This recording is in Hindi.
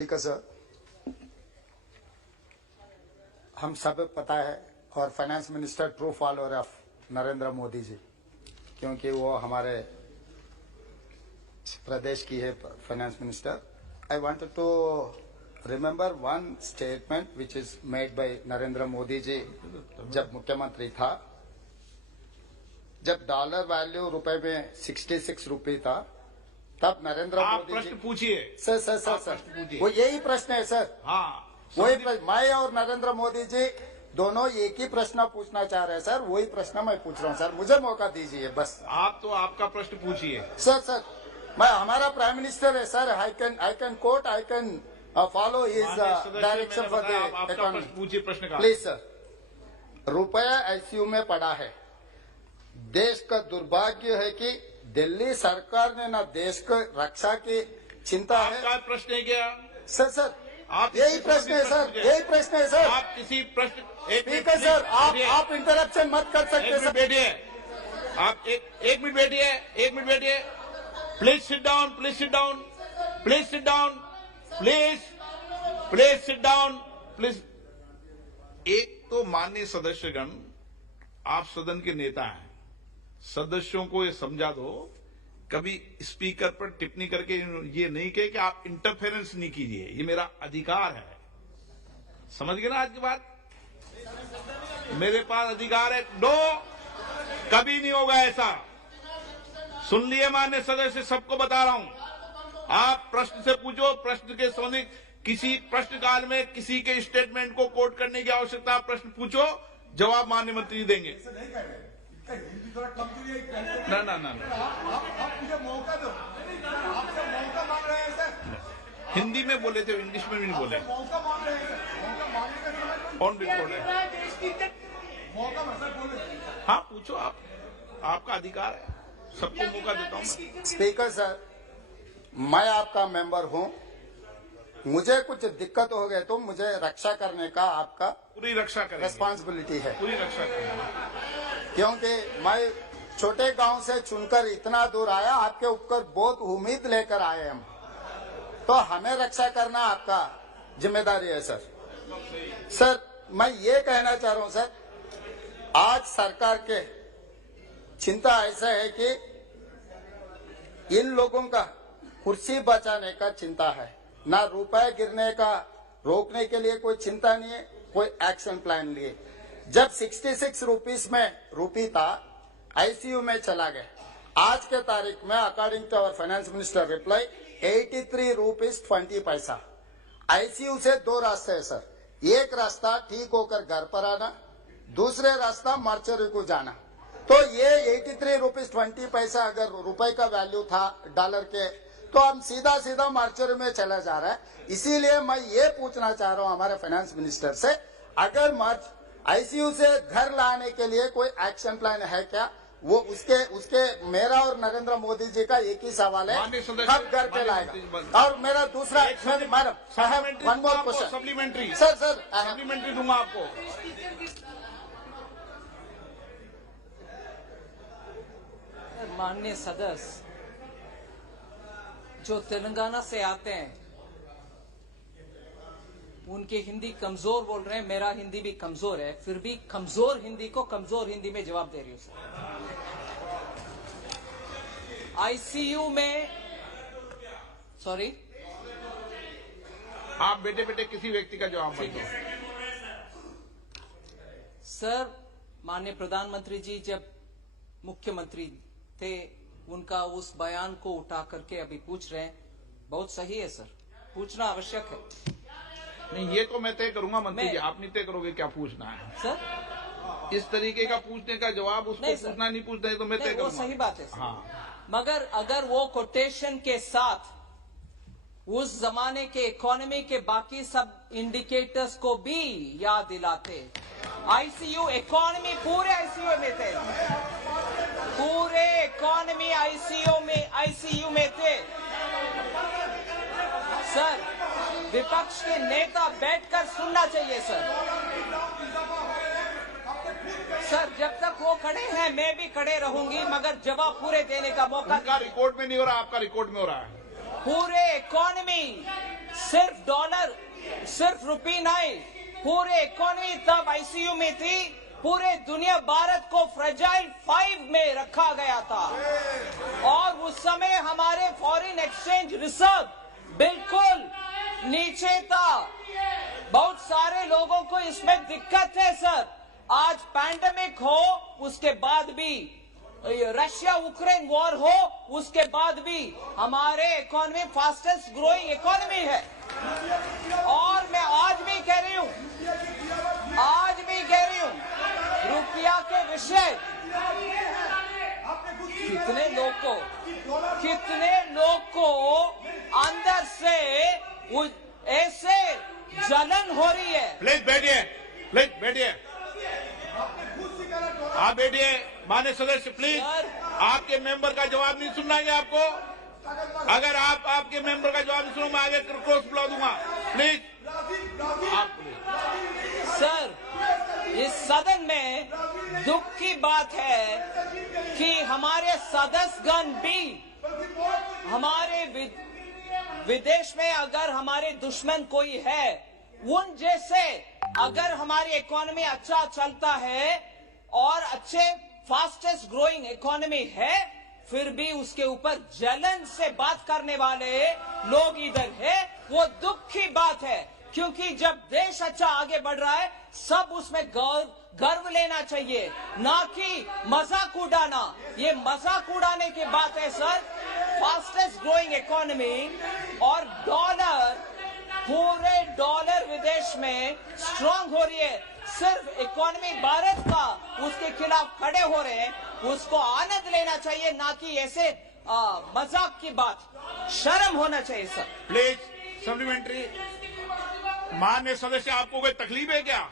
ठीक है सर, हम सब पता है और finance minister true follower of Narendra Modi ji, क्योंकि वो हमारे प्रदेश की है finance minister. I wanted to remember one statement which is made by Narendra Modi ji जब मुख्यमंत्री था, जब डॉलर वैल्यू रुपए में 66 रुपये था, तब नरेंद्र मोदी प्रश्न पूछिए. सर वो यही प्रश्न है सर. हाँ, वही मैं और नरेंद्र मोदी जी दोनों एक ही प्रश्न पूछना चाह रहे हैं सर. वही प्रश्न मैं पूछ रहा हूँ सर, मुझे मौका दीजिए बस. आप तो आपका प्रश्न पूछिए. सर मैं हमारा प्राइम मिनिस्टर है sir. I can coat, I can follow his direction for the economy. पूछिए प्रश्न का. Please sir. रुपया आईसीयू में पड़ा है. देश का दुर्भाग्य है कि दिल्ली सरकार ने ना देश को रक्षा की चिंता है. आपका प्रश्न है क्या सर आप यही प्रश्न है सर, यही प्रश्न है सर. आप किसी प्रश्न ठीक है सर, आप इंटरप्शन मत कर सकते सर. बैठिए. आप एक मिनट बैठिए. Please sit down. Please sit down. एक तो माननीय सदस्यगण, आप सदन के नेता हैं, सदस्यों को ये समझा दो, कभी स्पीकर पर टिप्पणी करके ये नहीं कहे कि आप इंटरफेरेंस नहीं कीजिए. ये मेरा अधिकार है. समझ गए ना आज की बात? मेरे पास अधिकार है. नो, कभी नहीं होगा ऐसा. सुन लिए माननीय सदस्य, सबको बता रहा हूं. आप प्रश्न से पूछो. प्रश्न के समय किसी प्रश्नकाल में किसी के स्टेटमेंट को कोट करने की आवश्यकता. प्रश्न पूछो, जवाब माननीय मंत्री देंगे. ना आप मुझे मौका दो. आपसे मौका मांग रहे हैं सर. हिंदी में बोले थे, इंग्लिश में भी नहीं बोले. मौका मांग रहे हैं सर. मौका मांगने का समय ऑन रिकॉर्ड है. मौका मतलब बोले. हाँ, पूछो. आपका अधिकार है. सबको मौका देता हूं मैं. स्पीकर सर, मैं आपका मेंबर हूं. मुझे कुछ दिक्कत हो गए तो मुझे रक्षा करने का आपका पूरी रक्षा करेंगे. रिस्पॉन्सिबिलिटी है. पूरी रक्षा करेंगे. क्योंकि मैं छोटे गांव से चुनकर इतना दूर आया, आपके ऊपर बहुत उम्मीद लेकर आए हम, तो हमें रक्षा करना आपका जिम्मेदारी है सर. सर मैं ये कहना चाह रहा हूं सर, आज सरकार के चिंता ऐसा है कि इन लोगों का कुर्सी बचाने का चिंता है, ना रुपए गिरने का रोकने के लिए कोई चिंता नहीं है, कोई एक्शन प्लान लिए. जब 66 रुपीस में रूपी था, आईसीयू में चला गया. आज के तारीख में according to our finance minister reply 83 rupees 20 paisa. ICU से दो रास्ते है सर. एक रास्ता ठीक होकर घर पर आना, दूसरे रास्ता मार्चरी को जाना. तो ये 83 रुपीस 20 पैसा अगर रुपए का वैल्यू था डॉलर के, तो हम सीधा मार्चरी में चला जा रहा है. इसीलिए मैं ये पूछना चाह रहा हूँ हमारे फाइनेंस मिनिस्टर से, अगर आईसीयू से घर लाने के लिए कोई एक्शन प्लान है क्या? वो उसके मेरा और नरेंद्र मोदी जी का एक ही सवाल है, कब घर पे लाएगा? और मेरा दूसरा, madam one more question. Supplementary. Sir supplementary दूंगा आपको. माननीय सदस्य जो तेलंगाना से आते हैं, उनकी हिंदी कमजोर बोल रहे हैं. मेरा हिंदी भी कमजोर है, फिर भी कमजोर हिंदी को कमजोर हिंदी में जवाब दे रही हूं सर. आईसीयू में, सॉरी, आप बेटे किसी व्यक्ति का जवाब मत दो. सर माननीय प्रधानमंत्री जी जब मुख्यमंत्री थे, उनका उस बयान को उठा करके अभी पूछ रहे हैं. बहुत सही है सर, पूछना आवश्यक है. नहीं, ये तो मैं तय करूंगा मंत्री जी. आप नहीं तय करोगे क्या पूछना है सर? इस तरीके का पूछने का जवाब उसको पूछना नहीं पूछना है तो मैं तय करूंगा. वो सही बात है सर. हाँ, मगर अगर वो कोटेशन के साथ उस जमाने के इकोनॉमी के बाकी सब इंडिकेटर्स को भी याद दिलाते, आईसीयू इकोनॉमी पूरे आईसीयू में थे, पूरे इकोनॉमी आईसीयू में थे सर. विपक्ष के नेता बैठकर सुनना चाहिए सर. जब तक वो खड़े हैं मैं भी खड़े रहूंगी, मगर जवाब पूरे देने का मौका. उनका रिकॉर्ड में नहीं हो रहा, आपका रिकॉर्ड में हो रहा है. पूरे इकोनॉमी सिर्फ डॉलर, सिर्फ रुपी नहीं, पूरे इकोनॉमी तब आईसीयू में थी। पूरे दुनिया भारत को फ्रेजाइल 5 में रखा गया था और उस समय हमारे फॉरेन एक्सचेंज रिजर्व बिल्कुल नीचे था। बहुत सारे लोगों को इसमें दिक्कत है सर। आज पैंडेमिक हो, उसके बाद भी रशिया यूक्रेन वॉर हो, उसके बाद भी हमारे इकोनॉमी फास्टेस्ट ग्रोइंग इकोनॉमी है। और मैं आज भी कह रही हूं, रुपया के विषय कितने लोग को अंदर से ऐसे जलन हो रही है। प्लीज बैठिए, प्लीज बैठिए, आप बैठिए। माननीय सदस्य प्लीज, आपके मेंबर का जवाब नहीं सुनना है आपको। अगर आप आपके मेंबर का जवाब नहीं सुनो, मैं आगे क्रॉस बुला दूंगा। प्लीज आप सर, इस सदन में दुख की बात है कि हमारे सदस्यगण भी हमारे विदेश में अगर हमारे दुश्मन कोई है, उन जैसे अगर हमारी इकोनॉमी अच्छा चलता है और अच्छे फास्टेस्ट ग्रोइंग इकोनॉमी है, फिर भी उसके ऊपर जलन से बात करने वाले लोग इधर है। वो दुख की बात है, क्योंकि जब देश अच्छा आगे बढ़ रहा है, सब उसमें गर्व लेना चाहिए, ना कि मजाक उड़ाना। ये मजाक उड़ाने की बात है सर। फास्टेस्ट ग्रोइंग इकोनॉमी और डॉलर, पूरे डॉलर विदेश में स्ट्रांग हो रही है। सिर्फ इकोनॉमी भारत का उसके खिलाफ खड़े हो रहे हैं, उसको आनंद लेना चाहिए, ना कि ऐसे मजाक की बात। शर्म होना चाहिए सर। Please supplementary. माननीय सदस्य, आपको कोई तकलीफ है क्या?